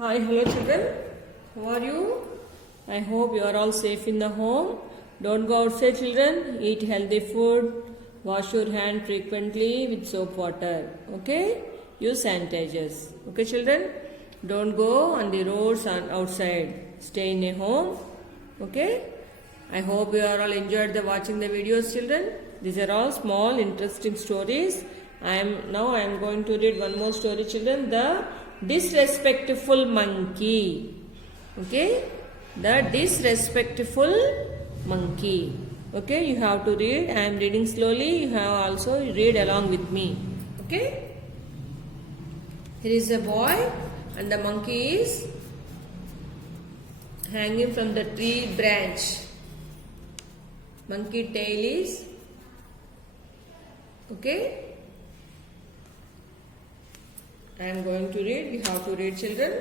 Hi, hello children. How are you? I hope you are all safe in the home. Don't go outside, children. Eat healthy food. Wash your hand frequently with soap water. Okay? Use sanitizers. Okay, children? Don't go on the roads and outside. Stay in a home. Okay? I hope you are all enjoyed watching the videos, children. These are all small, interesting stories. I am going to read one more story, children. The disrespectful monkey. Okay? The disrespectful monkey. Okay? You have to read. I am reading slowly. You have also read along with me. Okay? Here is a boy and the monkey is hanging from the tree branch. Monkey tail is okay. I am going to read. We have to read, children.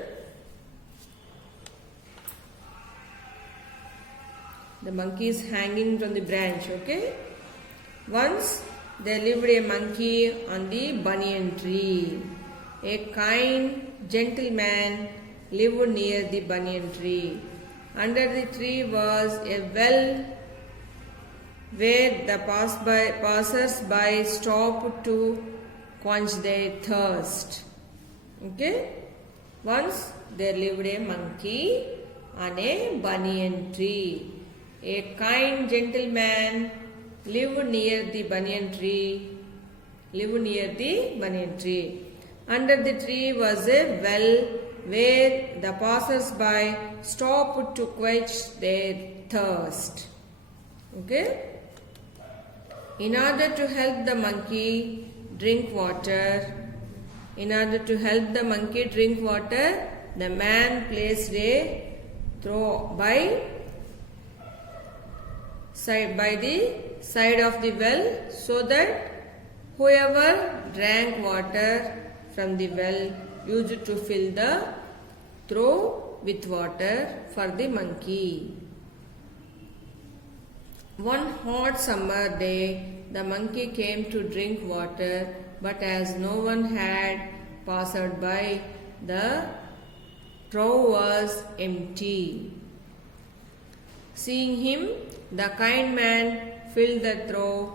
The monkey is hanging from the branch. Okay. Once there lived a monkey on the banyan tree. A kind gentleman lived near the banyan tree. Under the tree was a well where the passers-by stopped to quench their thirst. Okay. Once there lived a monkey on a banyan tree. A kind gentleman lived near the banyan tree. Under the tree was a well where the passers-by stopped to quench their thirst. Okay. In order to help the monkey drink water, the man placed a trough by the side of the well so that whoever drank water from the well used to fill the trough with water for the monkey. One hot summer day, the monkey came to drink water, but as no one had passed by, the trough was empty. Seeing him, the kind man filled the trough.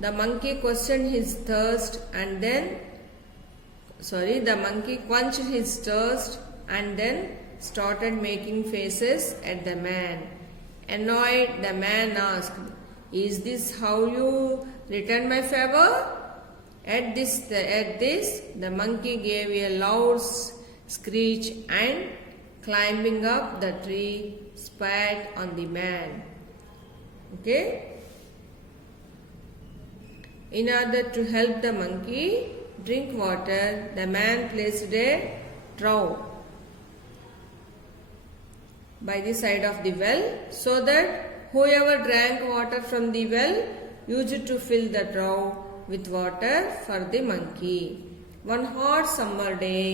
The monkey questioned his thirst and then, the monkey quenched his thirst and then started making faces at the man. Annoyed, the man asked, "Is this how you return my favor?" At this, the monkey gave a loud screech and, climbing up the tree, spat on the man. Okay? In order to help the monkey drink water, the man placed a trough by the side of the well so that whoever drank water from the well used to fill the trough with water for the monkey. One hot summer day,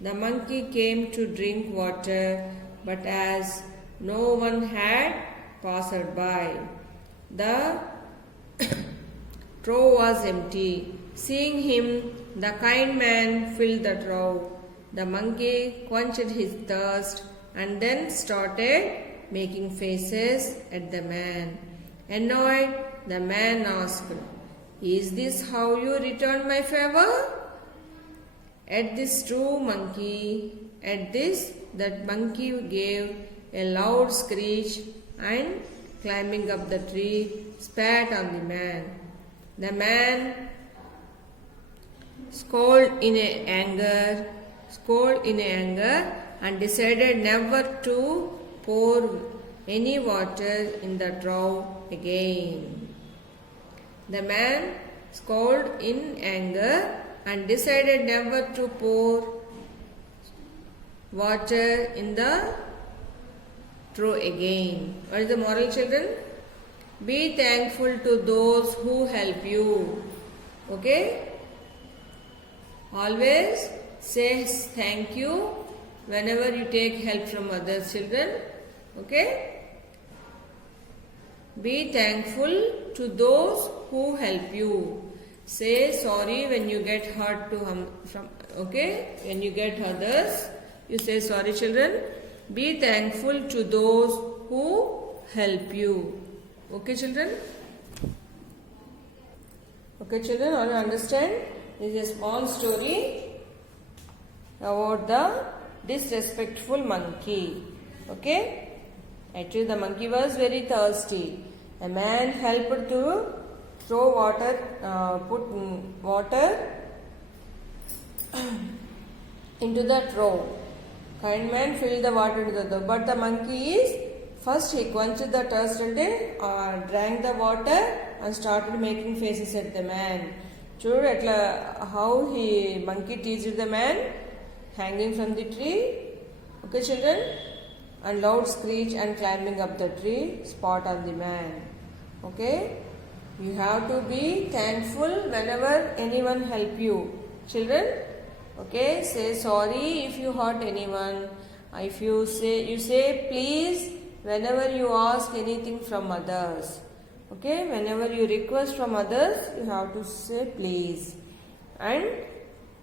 the monkey came to drink water, but as no one had passed by, the trough was empty. Seeing him, the kind man filled the trough. The monkey quenched his thirst and then started making faces at the man. Annoyed, the man asked, "Is this how you return my favor?" At this, that monkey gave a loud screech and, climbing up the tree, spat on the man. The man scolded in anger and decided never to pour any water in the trough again. The man scolded in anger and decided never to pour water in the trough again. What is the moral, children? Be thankful to those who help you. Okay? Always say thank you whenever you take help from others, children. Okay? Be thankful to those who help you. Say sorry when you get hurt Okay, when you get others, you say sorry, children. Be thankful to those who help you. Okay, children? Okay, children, all you understand? This is a small story about the disrespectful monkey. Okay? Actually, the monkey was very thirsty. A man helped to throw water, put water into the trough. Kind man filled the water into the trough. But the monkey is, first he quenched the thirst and drank the water and started making faces at the man. Sure, how monkey teased the man hanging from the tree. Okay, children? And loud screech and climbing up the tree, spot on the man. Okay? You have to be thankful whenever anyone help you. Children? Okay? Say sorry if you hurt anyone. If you say please whenever you ask anything from others. Okay? Whenever you request from others, you have to say please. And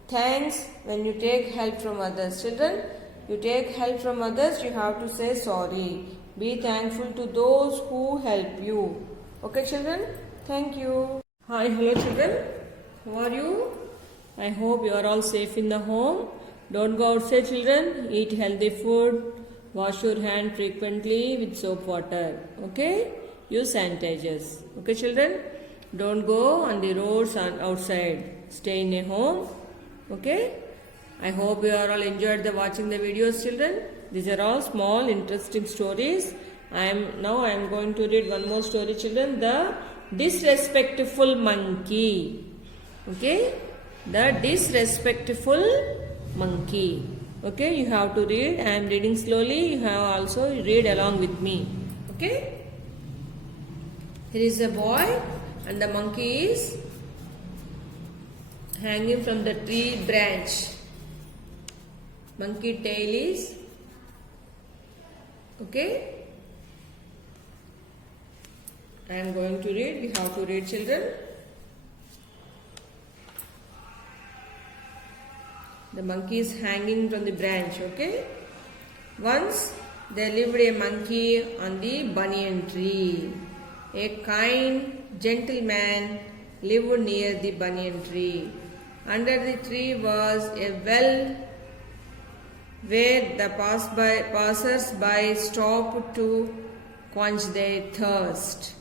thanks when you take help from others. Children, you take help from others, you have to say sorry. Be thankful to those who help you. Okay, children? Thank you. Hi, hello, children. How are you? I hope you are all safe in the home. Don't go outside, children. Eat healthy food. Wash your hand frequently with soap water. Okay? Use sanitizers. Okay, children? Don't go on the roads and outside. Stay in a home. Okay? I hope you are all enjoyed watching the videos, children. These are all small, interesting stories. I am going to read one more story, children. The disrespectful monkey. Okay? The disrespectful monkey. Okay? You have to read. I am reading slowly. You have also read along with me. Okay? Here is a boy and the monkey is hanging from the tree branch. Monkey tail is, okay? I am going to read. We have to read, children. The monkey is hanging from the branch, okay? Once there lived a monkey on the banyan tree. A kind gentleman lived near the banyan tree. Under the tree was a well where the passers-by stopped to quench their thirst.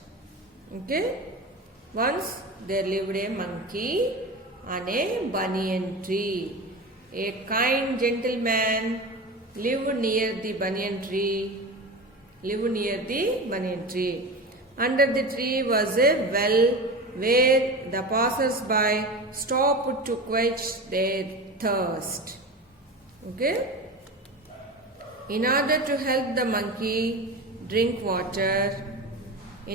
Okay? Once there lived a monkey on a banyan tree. A kind gentleman lived near the banyan tree. Under the tree was a well where the passers-by stopped to quench their thirst. Okay? In order to help the monkey drink water, the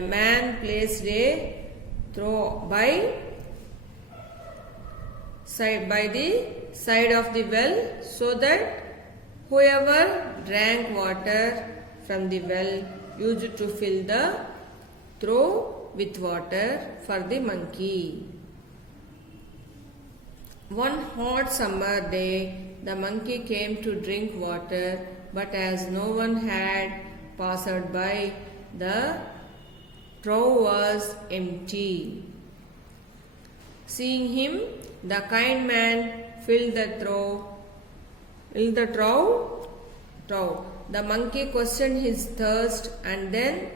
man placed a trough by the side of the well so that whoever drank water from the well used to fill the trough with water for the monkey. One hot summer day, the monkey came to drink water, but as no one had passed by, the trough was empty. Seeing him, the kind man filled the trough. The monkey questioned his thirst and then,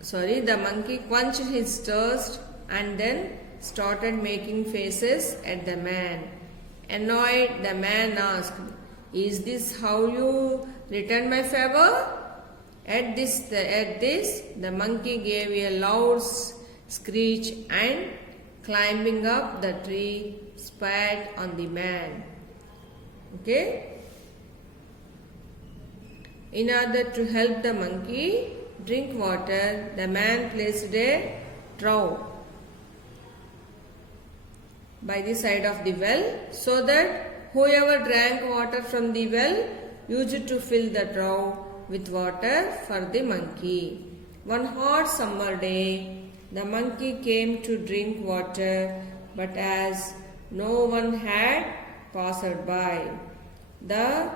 the monkey quenched his thirst and then started making faces at the man. Annoyed, the man asked, "Is this how you return my favor?" At this, the monkey gave a loud screech and, climbing up the tree, spat on the man. Okay? In order to help the monkey drink water, the man placed a trough by the side of the well so that whoever drank water from the well used to fill the trough with water for the monkey. One hot summer day, the monkey came to drink water, but as no one had passed by. The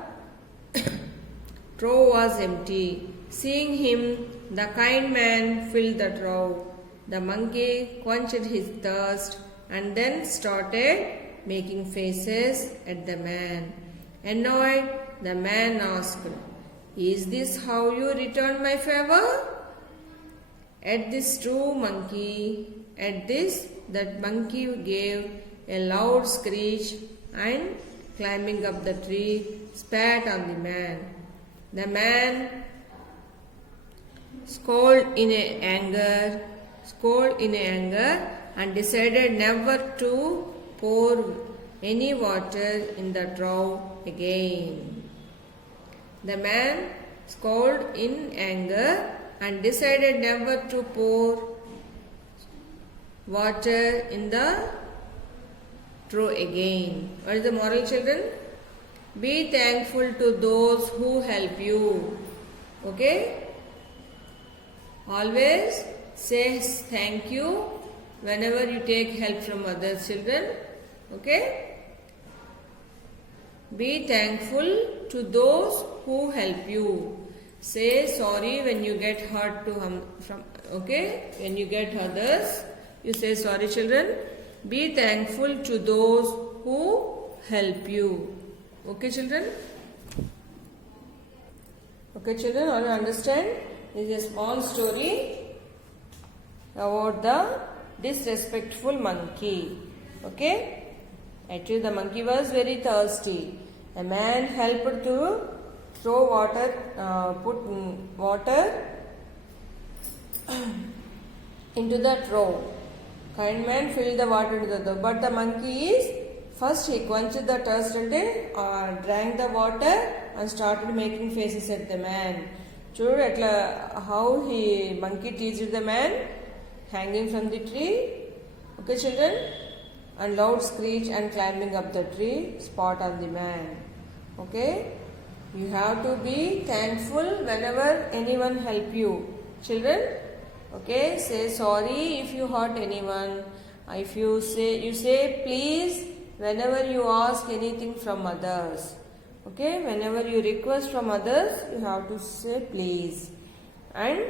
trough was empty. Seeing him, the kind man filled the trough. The monkey quenched his thirst and then started making faces at the man. Annoyed, the man asked, "Is this how you return my favor?" At this true monkey, at this, that monkey gave a loud screech and climbing up the tree, spat on the man. The man scolded in anger and decided never to pour any water in the trough again. The man scolded in anger and decided never to pour water in the trough again. What is the moral, children? Be thankful to those who help you. Okay? Always say thank you whenever you take help from others, children. Okay? Be thankful to those who help you. Say sorry when you get hurt when you get others, you say sorry, children. Be thankful to those who help you. Okay, children? Okay, children, all you understand? This is a small story about the disrespectful monkey. Okay? Actually, the monkey was very thirsty. A man helped to throw water, put water into the trough. Kind man filled the water into the trough. But the monkey first he quenched the thirst and drank the water and started making faces at the man. How monkey teased the man hanging from the tree. Okay, children? And loud screech and climbing up the tree, spot on the man. Okay? You have to be thankful whenever anyone help you. Children? Okay? Say sorry if you hurt anyone. If you say please whenever you ask anything from others. Okay? Whenever you request from others, you have to say please. And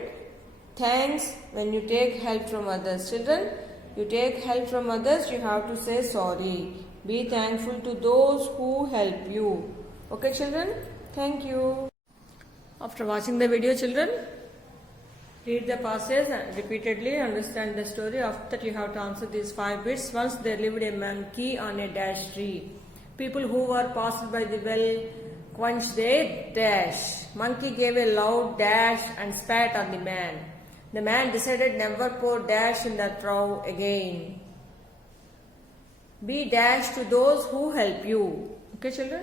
thanks when you take help from others. Children, you take help from others, you have to say sorry. Be thankful to those who help you. Okay, children? Thank you. After watching the video, children, read the passage and repeatedly understand the story. After that, you have to answer these 5 bits. Once there lived a monkey on a dash tree. People who were passed by the well quenched their dash. Monkey gave a loud dash and spat on the man. The man decided never pour dash in the trough again. Be dash to those who help you. Okay, children?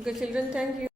Okay, children, thank you.